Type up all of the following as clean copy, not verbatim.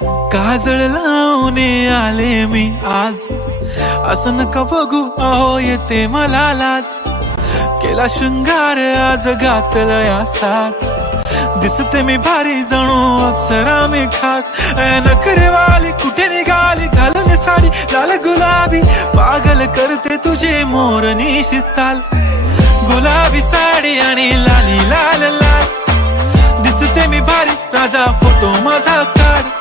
काजळ लावून आले मी आज, असं नका बघू अहो येते मला लाज. केला शृंगार आज घातलं असाच, दिसते मी भारी जणू अप्सरा मी खास. नखरेवाली कुठे निघाली घालून साडी लाल गुलाबी, पागल करते तुझे मोरनीशी चाल. गुलाबी साडी आणि लाली लाल लाल, दिसते मी भारी राजा फोटो माझा काढ.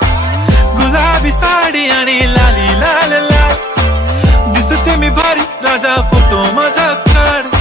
गुलाबी साडी आणि लाली लाल लाल, दिसते मी भारी राजा फोटो माझा काढ.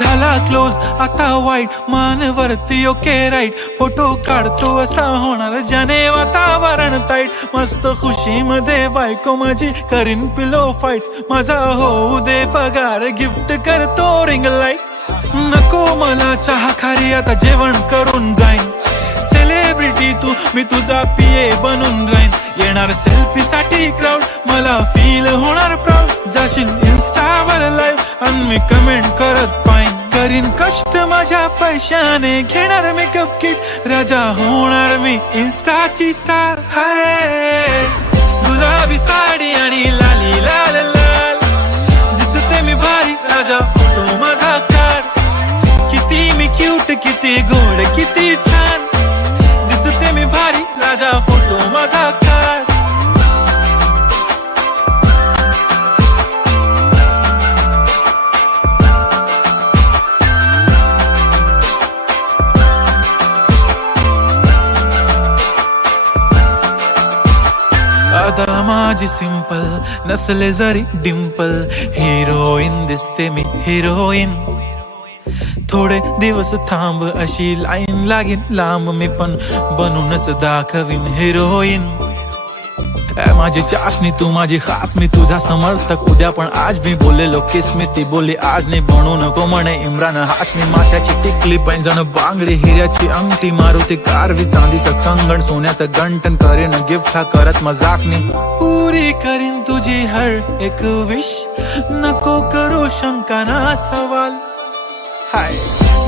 झाला क्लोज आता वाईट, मानवरती ओके राईट. फोटो काढतो असा होणार ज्याने वातावरण ताईट. मस्त खुशी मध्ये बायको माझी करीन पिलो फाईट. माझा होऊ दे पगार गिफ्ट करतो रिंग लाईट. नको मला चहा खारी आता जेवण करून जाईन. सेलिब्रिटी तू मी तुझा पिये बनून राहीन. येणार सेल्फी साठी क्राऊड मला फील होणार प्राऊड. जाशील इन्स्टावर लाईव्ह आणि मी कमेंट करत पाईन. करीन कष्ट माझ्या पैशाने घेणार मेकअप किट. राजा होणार मी इन्स्टाची स्टार. हाय गुलाबी साडी आणि लाली लाल लाल, दिसते मी भारी राजा फोटो माझा काढ. किती मी क्यूट किती गोड किती छान, दिसते मी भारी राजा फोटो माझा काढ. आता माझी सिंपल नसले जरी डिंपल, हिरोईन दिसते मी हिरोईन. थोडे दिवस थांब अशी लाईन लागेल लांब, मी पण बनूनच दाखवीन हिरोईन. माझी चाशनी तू माझी खास, मी तुझा समर्थक उद्या पण आज. मी बोललेलो किस मी ती बोलली आज नाही. बनू नको म्हणे इम्रान हाशमी. माथ्याची टिकली पैंजण बांगडी हिऱ्याची अंगठी, मारुती कारवी चांदीचं कंगण सोन्याचं गंटन. करेन गिफ्ट हा करत मजाकनी, पुरी करीन तुझी हर एक विश. नको करू शंका ना सवाल. हाय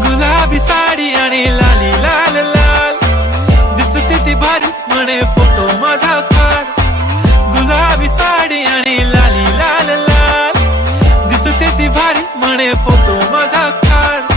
गुलाबी साडी आणि लाली लाल लाल, दिसते ती भारी म्हणे फोटो माझा काढ. गुलाबी साडी आणि लाली लाल लाल, दिसते ती भारी म्हणे फोटो माझा काढ.